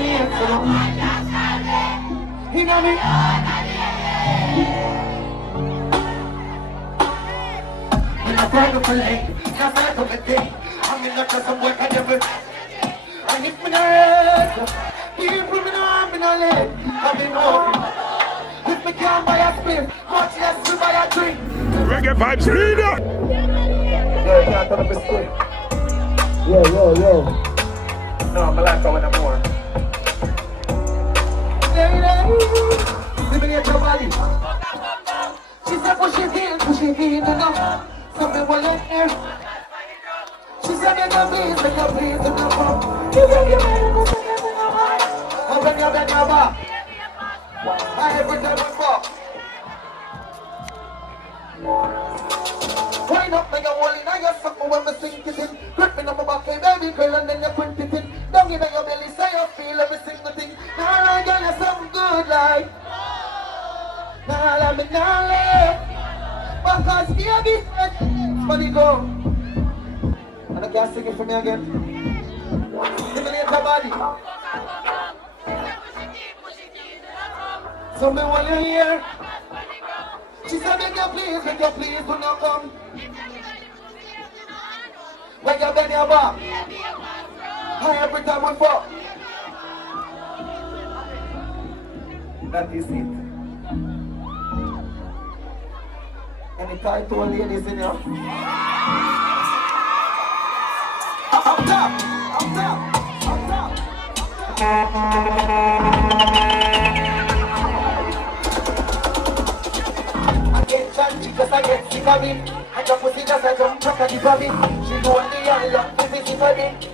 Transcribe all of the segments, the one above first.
late, so you know me? When I find up a lake, I find up a day. I'm in the trust of work I never. And if me not rest, people me know I'm in a lake. I've been home. If me can't buy a spin, much less to buy a drink. Reggae vibes leader. Yo, can't turn up a spin. Yo. No, I'm like I want more. Let me get your body. She said push it in, enough. Some people let her. She said make a please, enough. Give me, open your back. I every time we fuck. Wind up, make a hole in your sucker when me sink it in. Grip me on my back, hey baby girl, and then you print it in. Down in your belly, say you feel every single thing. Now I got you something good like. Now let me now live. Because baby, funny go. And I can't sing it for me again. Stimulate your body. So me want you here. She said make you please do not come. When you bend your back, and every time we fuck. That is it. Any title ladies in here? Up top. I get chanty cause I get sick of it. I jump pussy cause I jump track of the baby. She know only I love to visit her it.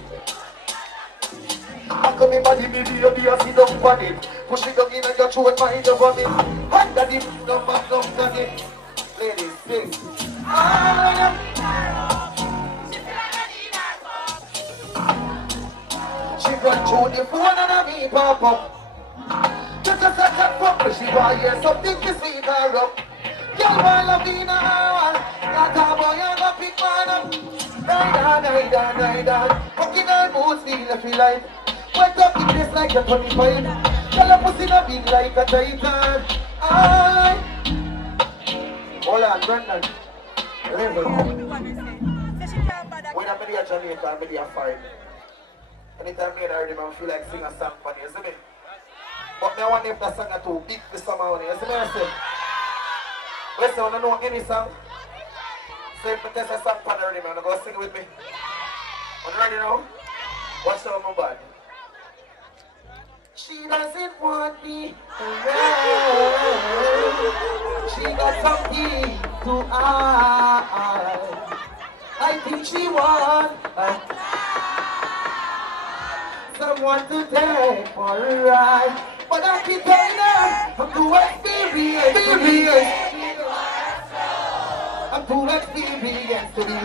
I come in body, baby, I sit down on it. Push it down in and your throat, mind over me. Under the dumb on it. Ladies, sing. She run through the phone and I me pop up. Just a second fuck, she want hear something to sweet her up. Girl, while I'm in her wall, that a boy I go pick man up. Ride. Fucking her boots feel like. Wet up the place like a 25. Girl, her pussy no big like a titan. Alright. Hold on, Brendan. Level. When I'm in Jamaica, I'm in a fight. Anytime me and I heard him, I feel like sing a song for you, see me? But me I want them to sing a too big for some money, you see me I say? Listen, I don't know any song. So if I test a song for the man, go sing it with me. Are you ready now? Watch out my body. She doesn't want me around. She got something to hide. I think she wants someone to take for a ride. But I keep telling her I'm too experienced. I'm too experienced to be.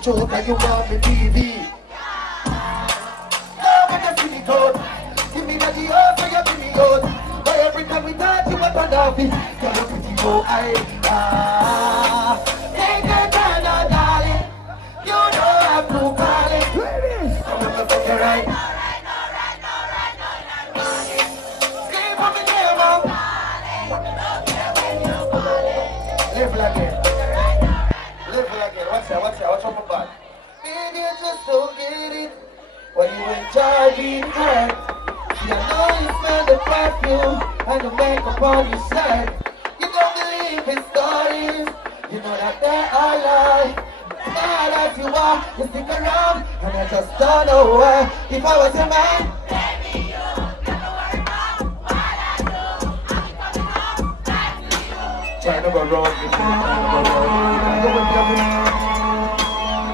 Choke you want me TV. Love when you see me good. Give me the earth so you give me good. But every time we touch you up and off it. You're pretty go I take a time now darling. You don't have to call it. I'm gonna fuck you right. Scream for me there mom. Live again. Watch out my bad. Baby, I just don't get get it. When you enjoy being hurt, see, I know you smell the perfume and the makeup on your shirt. You don't believe in stories, you know that they are lies. All that you are, you stick around, and I just don't know why. If I was a man, baby, you never worry about what I do. I'll be coming home back to you. Trying to go wrong, you trying to go wrong. You will be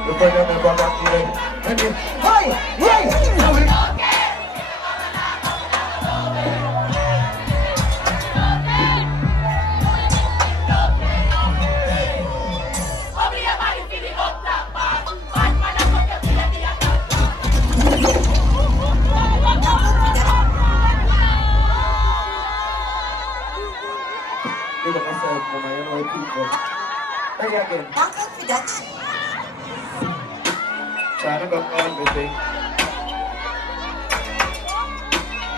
the friend of never got me. Hey, hey, now we Not confidential. trying to go on with it.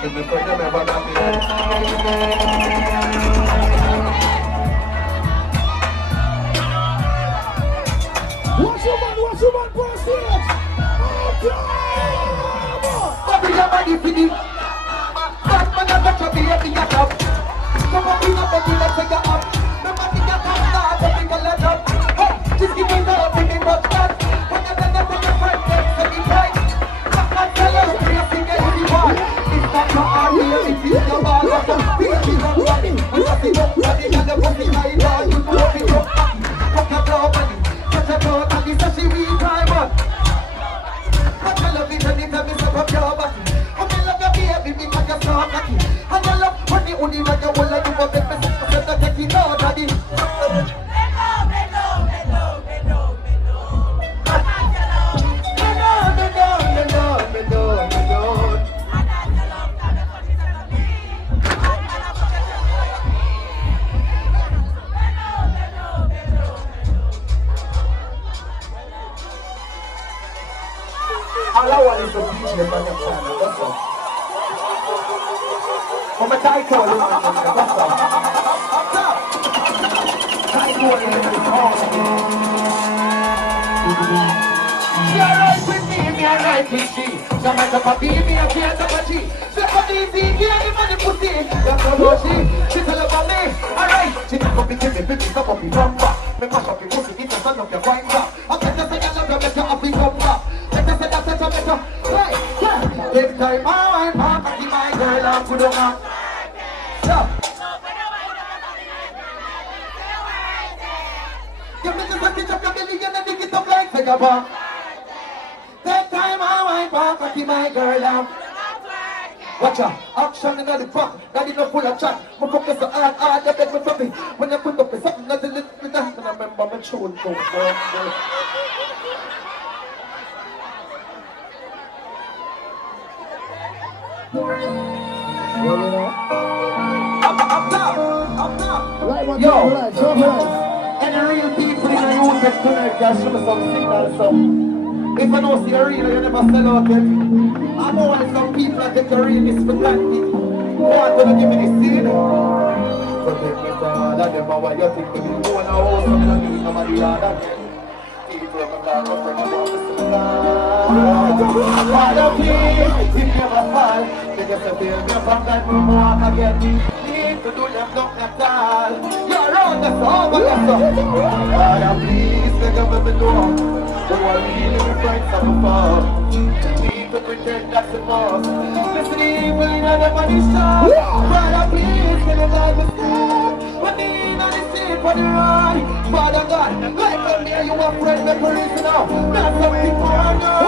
But the friend of never got me. Watch your man, cross stage. Bobby, your body for the bad man, I got your baby, you up. Come on, bring up the deal, let's take you up. No matter your time, start to bring a let up. Hey, just give me love, bring me much back. When you're done, take your friend, take it right. Back and tell us, we are singing who you are. It's not your army, it's your ball. What's up, baby, run body. When you see your body, you're the pussy high down. You know what it's up, body. Fuck your blow body. Catch a blow, and this is she we time on. But I love it anytime you suck up your body. I love your baby because you're so cocky. And I love when you only like your whole life. You go make me suck up, take it out, daddy. All I want is to teach you from your channel, that's all. From a title, you want to know, that's all. Title is the cause. You're right with me, you're right with she. Some like a puppy, me a can't have a G. Say for easy, yeah, him and the pussy. That's how much she tell about me. Alright, she can come to me, baby, come up in rumba. Me mash up your pussy, it's a son of your wine back. I can't just say I love you, better up in rumba. Take time out and pop and my girl up to the mouth. Give me just a pitch of your belly and dig it up like a bomb. Take time out and pop and my girl up. Watch out, action in the front, got it up full of chat. My focus so hard, they beg me from me. When I put up with something, nothing with that. And I remember my tune go. Yo, any real people in the UTECH tonight can show me some signals, so if I don't see a real, you never sell out it. I know why some people are taking realness for granted. Want to give me the scene? Forgive me for all of them, why you think you go in a house, I'm not giving nobody all that. People of my God, my friend, I want to see that. Father, please, if you ever fall, they just say, baby, you're from that room, walk again. Need to do them nothing at all. You're around the song, but that's all. Father, please, make them let me know. Who are really my friends of the fall. Need to pretend that's the most. Listen evil in everybody's show. Father, please, make them let me stop. When they in on the scene for the ride. Father God, like a me you a friend, make me listen now. That's some people I know.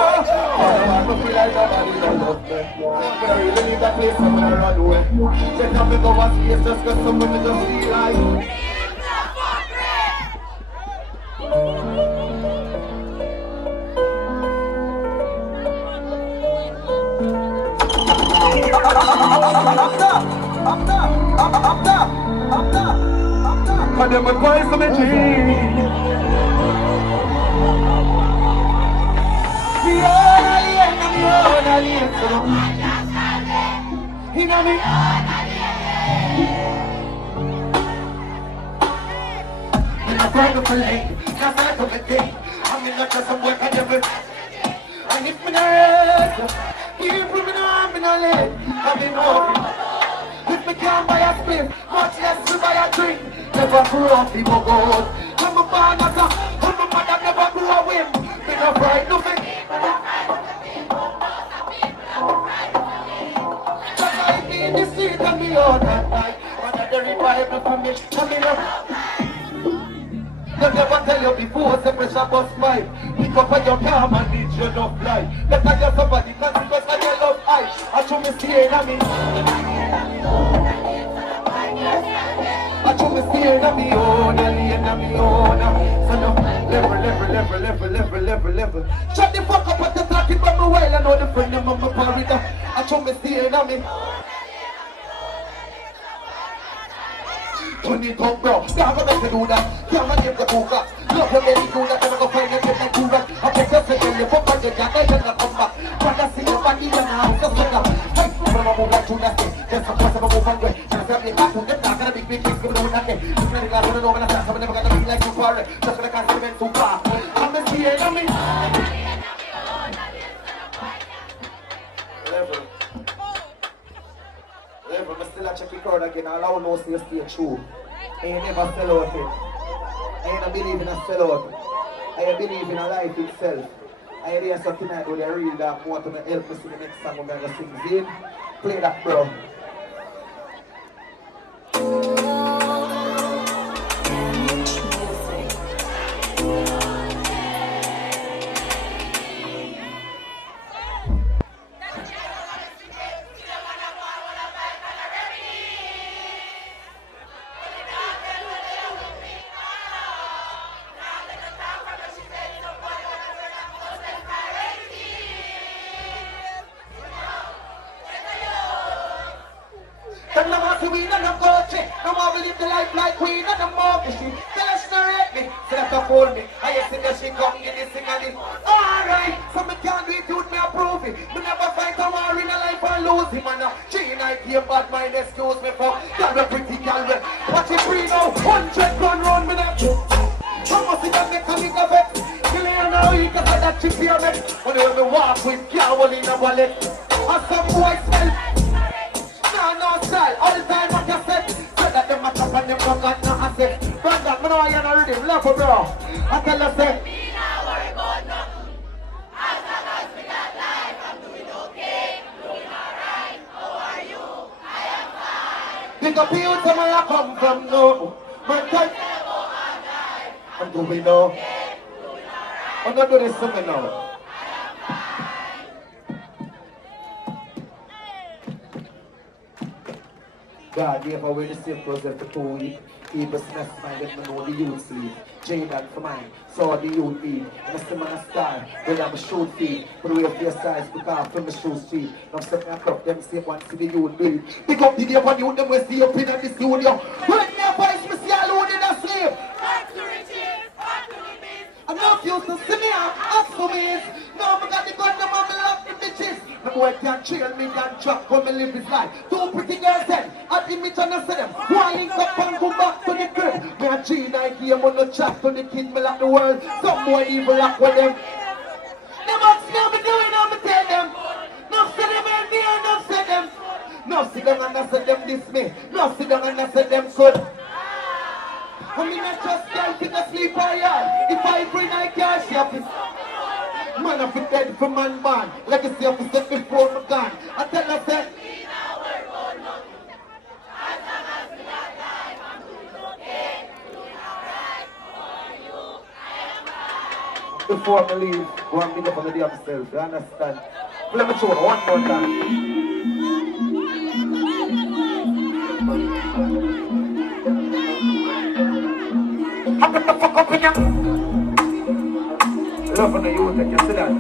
Father, I feel like nobody don't love me. But I really need that place somewhere I run away. They tell me go a space just cause someone me just feel like. And them advice on the dream. We all alien and we all alien. You know me? I'm not going to play. That's not going to play. I'm not just some work I never. And if me not live. Have enough. If me can't buy a split, much less to buy a drink. Never grew up, people go out. I'm a born as a, I'm a mother, never grew up with. Me no pride, nothing. Just like me in the street and me out at night. But the revival for me, coming up. They never tell you before, say pressure bust pipe. Pick up on your car and need you enough life. Let me get somebody, consequence of your love eye. I show me staying on me. I show me staying on me own, I lay on me own. So no, level. Shut the fuck up at the talk it from my while. I know the friend of my party. I show me staying on me. Turn it up, bro. Never make you do that. Can't make the cooker. Love you, baby, do that. Never go find you, get that cooler. I bet you say you fuck on the cat. I never come back. But I see you back in the house. Just like that. Hey, I'm gonna move back to that day. Just a possible move on way. Just have me back to them. Not gonna be big things going on that day. It's not like I don't know when I start. I'm never gonna be like you for it. Just gonna can't see men too far. I'm a see it on me. Level, I still a check it out again. I'll know see you stay true. I ain't never sell out it. I ain't believe in a sell out. I believe in a life itself. I hear something tonight with a real dark want to help me sing the next song I'm gonna sing. Zane, play that, bro. Hold me, I just see that she come in this singing. Alright, so me can't do it, youth me approve it. Me never fight a war in a life and lose him. And G-night here, bad mind, excuse me for that a pretty girl. Watch it free now, 100 gun round me now. Some must see that make a nigga vex. Kill her now, you can say that she fear me. When me walk with cowl in a wallet. And some boys smell. No style, all the time what you said. Say that them a chop and them don't got no asset. From that, me know I ain't already love for bro. I tell you say me now worry about nothing. As long as we got life, I'm doing okay, doing alright. How are you? I am fine. Pick up you to where I come from, no. Man, tell I'm doing okay, doing alright. I'm not doing this song now. God gave away the safe process for 2 weeks. People snatch mine, let me know the youth sleep. J-Dad for mine, saw the youth eat. And I see man a star, well I'm a shoot feet. But we have your size, because from the shoe street. Now step me a cup, them say one see the youth build. Pick up the day on you, them will see up in the studio. When me a voice, me see alone in a sleep. Back to riches, back to the beat. I'm not used to see me, ask for me. Now I got the gun, them on me love the bitches. The boy can't trail me, can't trap when me live his life. Two pretty girls then, I did me trying to say them. One link up and come back to the crib. Me a G9 game on the chat to the kid, me like the world. Some boy evil like with them. Them ask me how me doing, how me tell them. No say them ain't there, no say them. No sit down and I say them diss me. No sit down and I say them good. I mean I just can't think of sleep or yard. If I bring I can't shop it. Man, I feel dead for man. Like I say, I feel set before my gun. I tell her that we now work for nothing. As long as we got life, I'm doing okay, doing alright. How are you? I am fine. Before I leave, go and meet up on the day of myself. You understand? Let me show you one more time. How the fuck up in you? Love on the UTECH, you see that?